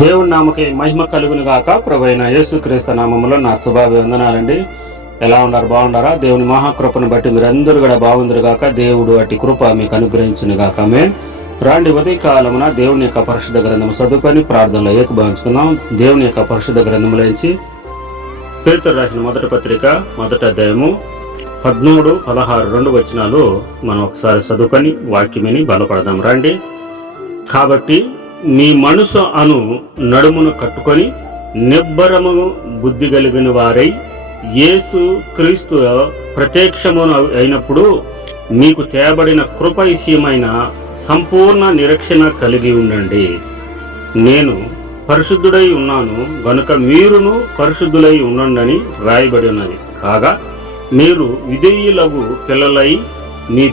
దేవుని నామకి మహిమ కలుగును గాక. ప్రభువైన యేసుక్రీస్తు నామములో నా శుభాభివందనాలండి. ఎలా ఉన్నారు? బాగున్నారా? దేవుని మహాకృపను బట్టి మీరందరూ కూడా బాగుందరు గాక. దేవుడు అట్టి కృప మీకు అనుగ్రహించును గాక. ఆమేన్. రాండి, ఉదయ కాలమున దేవుని యొక్క పరిశుద్ధ గ్రంథము చదువుకొని ప్రార్థనలో ఏకీభవించుకుందాం. దేవుని యొక్క పరిశుద్ధ గ్రంథములోంచి పేతురు రాసిన మొదటి పత్రిక 1వ అధ్యాయము 13, 16, 2 వచనాలు మనం ఒకసారి చదువుకొని వాక్యమిని బలపడదాం. రండి. కాబట్టి మీ మనసు అను నడుమును కట్టుకొని నిబ్బరము బుద్ధి కలిగిన వారై యేసు క్రీస్తు ప్రత్యక్షమును అయినప్పుడు మీకు తేబడిన కృప విషయమైన సంపూర్ణ నిరీక్షణ కలిగి ఉండండి. నేను పరిశుద్ధుడై ఉన్నాను గనుక మీరును పరిశుద్ధులై ఉండండి రాయబడి ఉన్నది. కాగా మీరు విధేయులగు పిల్లలై మీ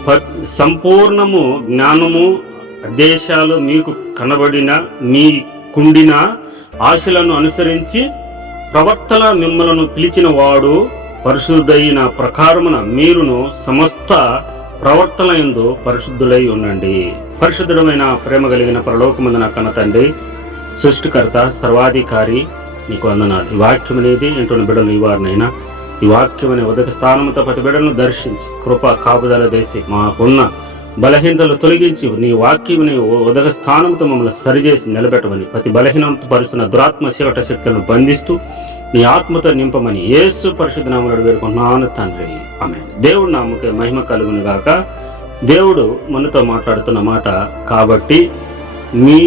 సంపూర్ణము జ్ఞానము దేశాలు మీకు కనబడిన మీ కుండిన ఆశలను అనుసరించి ప్రవర్తన మిమ్మలను పిలిచిన వాడు పరిశుద్ధైన ప్రకారమున మీరును సమస్త ప్రవర్తన యందు పరిశుద్ధులై ఉండండి. పరిశుద్ధుడమైన ప్రేమ కలిగిన పరలోకమందున కన్న తండ్రి, సృష్టికర్త, సర్వాధికారి, నీకు వందనాలు. ఈ వాక్యం అనేది ఇంటున్న బిడ్డలు ఈ వారినైనా ఈ వాక్యం అనే ఉదక స్థానంతో ప్రతి బిడ్డలను దర్శించి కృప కాపుదల చేసి మాకున్న బలహీనతలు తొలగించి నీ వాక్యముని ఉదక స్థానంతో మమ్మల్ని సరిచేసి నిలబెట్టమని, ప్రతి బలహీనంతో పరుస్తున్న దురాత్మ శివట శక్తులను బంధిస్తూ నీ ఆత్మతో నింపమని యేసు పరిశుద్ధ నామములో వేడుకుంటున్నాను తండ్రి. ఆమేన్. దేవుడి నామముకి మహిమ కలుగును గాక. దేవుడు మనతో మాట్లాడుతున్న మాట, కాబట్టి మీ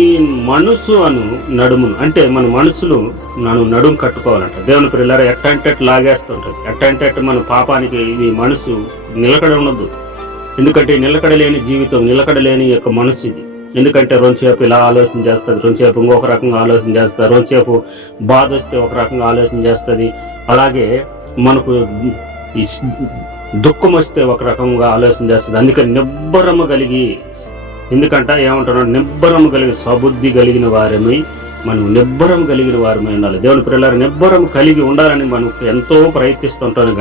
మనసు అను నడుమును, అంటే మన మనసులు నడుము కట్టుకోవాలంట. దేవుని పిల్లలు ఎట్టంటే లాగేస్తుంటది. ఎట్టంటే మన పాపానికి ఈ మనసు నిలకడ ఉండదు. ఎందుకంటే నిలకడలేని జీవితం, నిలకడలేని యొక్క మనసు ఇది. ఎందుకంటే రెండుసేపు ఇలా ఆలోచన చేస్తుంది, రెండుసేపు ఇంకొక రకంగా ఆలోచన చేస్తుంది, రెండుసేపు బాధ వస్తే ఒక రకంగా ఆలోచన చేస్తుంది, అలాగే మనకు దుఃఖం వస్తే ఒక రకంగా ఆలోచన చేస్తుంది. అందుకని నిబ్బరము కలిగి, ఎందుకంటే ఏమంటున్నాడు, నిబ్బరము కలిగి సబుద్ధి కలిగిన వారమై మనం నిబ్బరం కలిగిన వారమై ఉండాలి. దేవుని పిల్లలు నిబ్బరం కలిగి ఉండాలని మనకు ఎంతో ప్రయత్నిస్తుంటాను.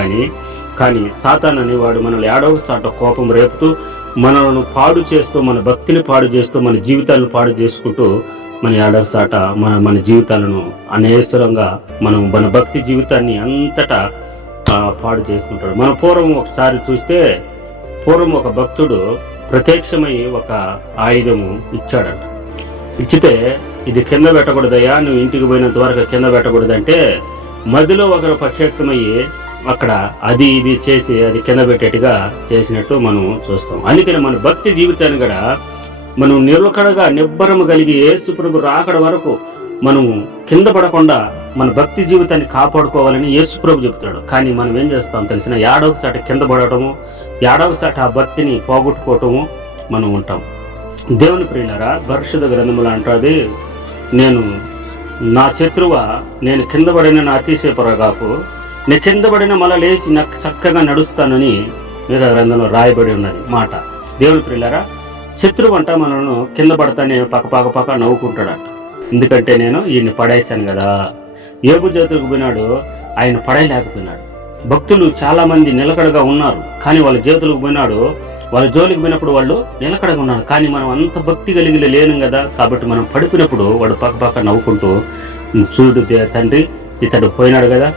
కానీ సాతాను అనేవాడు మనల్ని ఏడవ చాట కోపం రేపుతూ మనలను పాడు చేస్తూ, మన భక్తిని పాడు చేస్తూ, మన జీవితాలను పాడు చేసుకుంటూ మన ఏడవ చాట మన జీవితాలను అనేసరంగా మన భక్తి జీవితాన్ని అంతటా పాడు చేసుకుంటాడు. మన పూర్వం ఒకసారి చూస్తే, పూర్వం ఒక భక్తుడు ప్రత్యక్షమై ఒక ఆయుధము ఇచ్చాడంట. ఇచ్చితే, ఇది కింద పెట్టకూడదయ్యా, నువ్వు ఇంటికి పోయినంత వరకు కింద పెట్టకూడదంటే మధ్యలో ఒకరు ప్రత్యక్షమయ్యి అక్కడ అది ఇది చేసి అది కింద పెట్టేట్టుగా చేసినట్టు మనం చూస్తాం. అందుకని మన భక్తి జీవితాన్ని కూడా మనం నిలకడగా నిబ్బరము కలిగి యేసు ప్రభు రాకడ వరకు మనం కింద పడకుండా మన భక్తి జీవితాన్ని కాపాడుకోవాలని యేసు ప్రభు చెప్తాడు. కానీ మనం ఏం చేస్తాం తెలిసిన, ఏడవ చాట కింద పడటము, ఏడవ చాట ఆ భక్తిని పోగొట్టుకోవటము మనం ఉంటాం. దేవుని ప్రియులారా, పరిశుద్ధ గ్రంథములు అంటాది, నేను నా శత్రువ నేను కింద పడిన నా అతిశయపరగాకు, నీ కింద పడిన మళ్ళా లేచి నాకు చక్కగా నడుస్తానని మీద గ్రంథంలో రాయబడి ఉన్నది మాట. దేవుని ప్రియులారా, శత్రువు అంట మనను కింద పడతానే పక్క నవ్వుకుంటాడట. ఎందుకంటే నేను ఈయన్ని పడేశాను కదా. ఏబు జోతులకు పోయినాడు, ఆయన పడేయలేకపోయినాడు. భక్తులు చాలా మంది నిలకడగా ఉన్నారు, కానీ వాళ్ళ చేతులకు పోయినాడు, వాళ్ళ జోలికి పోయినప్పుడు వాళ్ళు నిలకడగా ఉన్నారు. కానీ మనం అంత భక్తి కలిగి లేను కదా. కాబట్టి మనం పడిపోయినప్పుడు వాడు పక్క నవ్వుకుంటూ, చూడు తండ్రి, ఇతడు పోయినాడు కదా,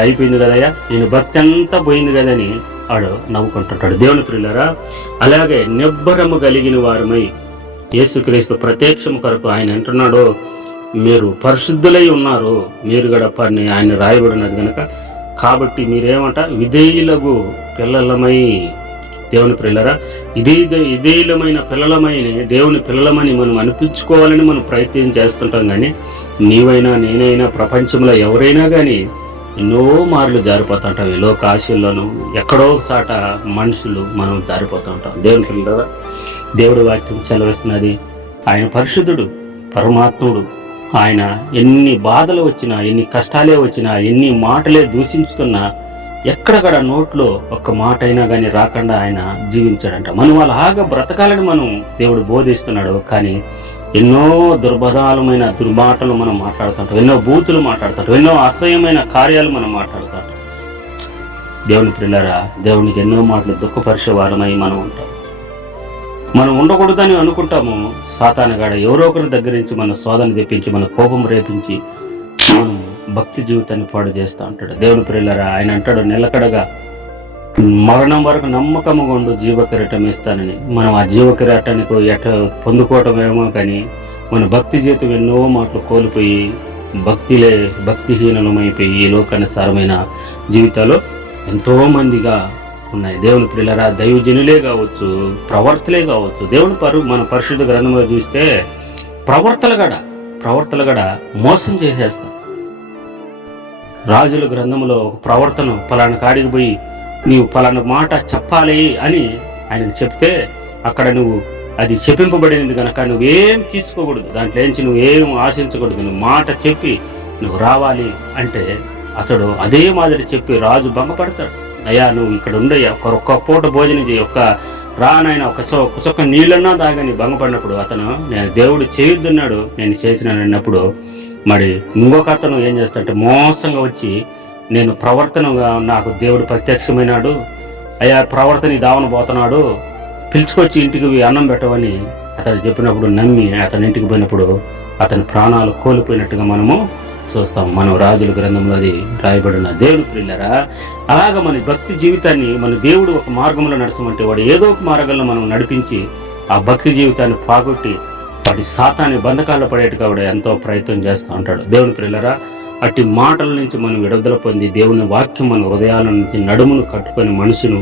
అయిపోయింది కదయ్యా, నేను భక్తి అంతా పోయింది కదని వాడు నవ్వుకుంటుంటాడు. దేవుని ప్రియులారా, అలాగే నిబ్బరము కలిగిన వారమై యేసుక్రీస్తు ప్రత్యక్షము కొరకు ఆయన అంటున్నాడు, మీరు పరిశుద్ధులై ఉన్నారు, మీరు కూడా ఆయన రాయబడినది కనుక. కాబట్టి మీరేమంట, విధేయులకు పిల్లలమై, దేవుని పిల్లరా, విధేయులమైన పిల్లలమై దేవుని పిల్లలమని మనం అనిపించుకోవాలని మనం ప్రయత్నం చేస్తుంటాం. కానీ నీవైనా నేనైనా ప్రపంచంలో ఎవరైనా కానీ ఎన్నో మార్లు జారిపోతుంటాం. ఈ లోక ఆశల్లోనూ ఎక్కడో చాట మనుషులు మనం జారిపోతూ ఉంటాం. దేవుని పిల్లరా, దేవుడి వాక్యం సెలవిస్తున్నది, ఆయన పరిశుద్ధుడు, పరమాత్ముడు. ఆయన ఎన్ని బాధలు వచ్చినా, ఎన్ని కష్టాలే వచ్చినా, ఎన్ని మాటలే దూషించుతున్నా ఎక్కడక్కడ నోట్లో ఒక్క మాట అయినా కానీ రాకుండా ఆయన జీవించాడంట. మనం అలాగా బ్రతకాలని మనం దేవుడు బోధిస్తున్నాడు. కానీ ఎన్నో దుర్బదాలమైన దుర్మాటలు మనం మాట్లాడుతుంటాం, ఎన్నో బూతులు మాట్లాడుతుంటాం, ఎన్నో అసహ్యమైన కార్యాలు మనం మాట్లాడుతుంటాం. దేవుని పిల్లరా, దేవునికి ఎన్నో మాటలు దుఃఖపరిచే వారమై మనం ఉంటాం. మనం ఉండకూడదని అనుకుంటాము. సాతానుగాడ ఎవరో ఒకరి దగ్గర నుంచి మన శోధన తెప్పించి, మన కోపం రేపించి మనం భక్తి జీవితాన్ని పాడు చేస్తూ ఉంటాడు. దేవుని ప్రియులారా, ఆయన అంటాడు నిలకడగా మరణం వరకు నమ్మకముగా ఉండు, జీవ కిరీటం ఇస్తానని. మనం ఆ జీవ కిరీటానికి ఎట పొందుకోవటమేమో కానీ మన భక్తి జీవితం ఎన్నో మాటలు కోల్పోయి భక్తిహీనమైపోయి ఈ లోకానుసారమైన జీవితాలు ఎంతో మందిగా ఉన్నాయి. దేవుని ప్రియులారా, దైవజనులే కావచ్చు, ప్రవర్తలే కావచ్చు, మన పరిశుద్ధ గ్రంథంలో చూస్తే ప్రవర్తలు గడ మోసం చేసేస్తారు. రాజుల గ్రంథంలో ఒక ప్రవర్తన పలానా కాడికి పోయి నీవు పలానా మాట చెప్పాలి అని ఆయనకు చెప్తే అక్కడ నువ్వు అది చెప్పింపబడినది కనుక నువ్వేం తీసుకోకూడదు, దాంట్లో నుంచి నువ్వేం ఆశించకూడదు, నువ్వు మాట చెప్పి నువ్వు రావాలి అంటే అతడు అదే మాదిరి చెప్పి రాజు భంగపడతాడు. అయ్యా నువ్వు ఇక్కడ ఉండయ్యా, ఒక్క పూట భోజనం చేయి, రానాయన ఒక చొక్క నీళ్ళన్నా తాగని భంగపడినప్పుడు అతను నేను దేవుడు చేయొద్దున్నాడు, నేను చేసినాను అన్నప్పుడు మరి ఇంకొక అతను ఏం చేస్తాడంటే మోసంగా వచ్చి నేను ప్రవర్తనగా నాకు దేవుడు ప్రత్యక్షమైనాడు, అయ్యా ప్రవర్తన దావన పోతున్నాడు, పిలుచుకొచ్చి ఇంటికి అన్నం పెట్టవని అతను చెప్పినప్పుడు నమ్మి అతని ఇంటికి పోయినప్పుడు అతని ప్రాణాలు కోల్పోయినట్టుగా మనము చూస్తాం. మనం రాజుల గ్రంథంలో అది రాయబడిన. దేవుడు ప్రియులారా, అలాగ మన భక్తి జీవితాన్ని మన దేవుడు ఒక మార్గంలో నడచమంటే వాడు ఏదో ఒక మార్గంలో మనం నడిపించి ఆ భక్తి జీవితాన్ని పాగొట్టి వాటి సాతాన్ని బంధకాల్లో పడేట్టుగా కూడా ఎంతో ప్రయత్నం చేస్తూ ఉంటాడు. దేవుని ప్రియులారా, అట్టి మాటల నుంచి మనం విడుదల పొంది దేవుని వాక్యం మన హృదయాల నుంచి నడుమును కట్టుకొని మనుషును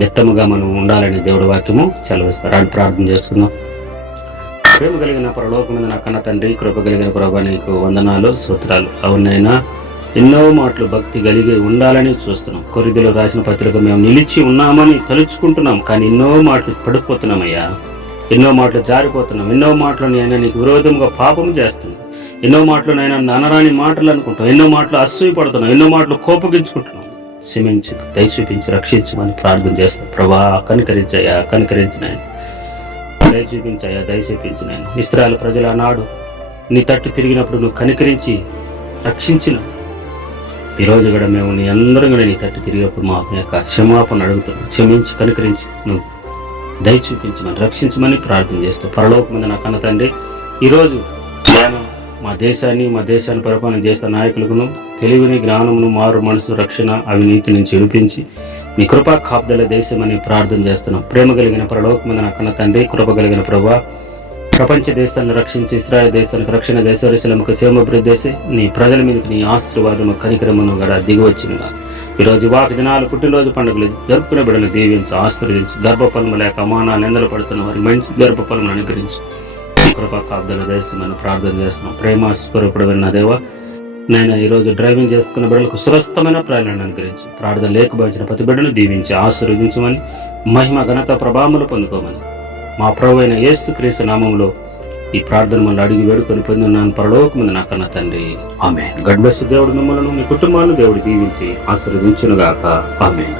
దిట్టముగా మనం ఉండాలని దేవుడి వాక్యము సెలవిస్తారు. అని ప్రార్థన చేసుకుందాం. ప్రేమ కలిగిన పరలోకమైన నా కన్న తండ్రి, కృప కలిగిన ప్రభా నీకు వందనాలు, స్తోత్రాలు. అవునైనా ఎన్నో మాటలు భక్తి కలిగి ఉండాలని చూస్తున్నాం. కొరింథీయులు రాసిన పత్రిక మేము నిలిచి ఉన్నామని తలుచుకుంటున్నాం, కానీ ఎన్నో మాటలు పడిపోతున్నామయ్యా, ఎన్నో మాటలు జారిపోతున్నాం, ఎన్నో మాటలు నేను నీకు విరోధంగా పాపం చేస్తున్నాం, ఎన్నో మాటలు నేను అనరాని మాటలు అనుకుంటాం, ఎన్నో మాటలు అసూయపడుతున్నాం, ఎన్నో మాటలు కోపగించుకుంటున్నాం. క్షమించి దయ చూపించి రక్షించమని ప్రార్థన చేస్తాం. ప్రభా కనికరించాయా, కనికరించినాయన దయ చూపించాయా, దయ చూపించినాయన. ఇశ్రాయేలు ప్రజలు ఆనాడు నీ తట్టు తిరిగినప్పుడు నువ్వు కనికరించి రక్షించిన ఈరోజు కూడా మేము నీ అందరం కూడా నీ తట్టు తిరిగినప్పుడు మా యొక్క క్షమాపణ అడుగుతున్నాం. క్షమించి కనికరించి నువ్వు దయ చూపించమని రక్షించమని ప్రార్థన చేస్తాం. పరలోకమందు నా కన్న తండ్రి, ఈరోజు నేను మా దేశాన్ని పరిపాలన చేసిన నాయకులను తెలివిని, జ్ఞానమును, మారు మనసు, రక్షణ, అవినీతి నుంచి విడిపించి నీ కృపా కాపుదల దేశమని ప్రార్థన చేస్తున్నాం. ప్రేమ కలిగిన పరలోకమందు నా కన్న తండ్రి, కృప కలిగిన ప్రభా, ప్రపంచ దేశాలను రక్షించి ఇశ్రాయేలు దేశానికి రక్షణ దేశముకు క్షేమభివృద్ధి చేసి నీ ప్రజల మీదకి నీ ఆశీర్వాదము, కనికరమును కూడా దిగివచ్చినగా ఈరోజు వాక దినాలు, పుట్టినరోజు పండుగలు జరుపుకునే బిడ్డలు దీవించి ఆశీర్వదించి, గర్భఫలము లేక అమానాలు నిందలు పడుతున్న వారి మంచి గర్భఫలమును అనుగ్రహించి కృపా కాపుదల దేశమని ప్రార్థన చేస్తున్నాం. ప్రేమ స్వరూపుడు విన్న దేవా, నేను ఈరోజు డ్రైవింగ్ చేసుకున్న బిడ్డలకు సురస్థమైన ప్రయాణాన్ని అనుగ్రహించి, ప్రార్థన లేకపోయిన ప్రతి బిడ్డను దీవించి ఆశీర్వదించమని, మహిమ ఘనత ప్రభావములు పొందుకోమని మా ప్రభువైన యేసుక్రీస్తు నామములో ఈ ప్రార్థన మళ్ళీ అడిగి వేడుకొని పొందున్నాను. పరలోకమందు నా కన్న తండ్రి, ఆమేన్. God bless. దేవుడు మిమ్మల్ని మీ కుటుంబాలను దేవుడు దీవించి ఆశీర్వదించునుగాక. ఆమేన్.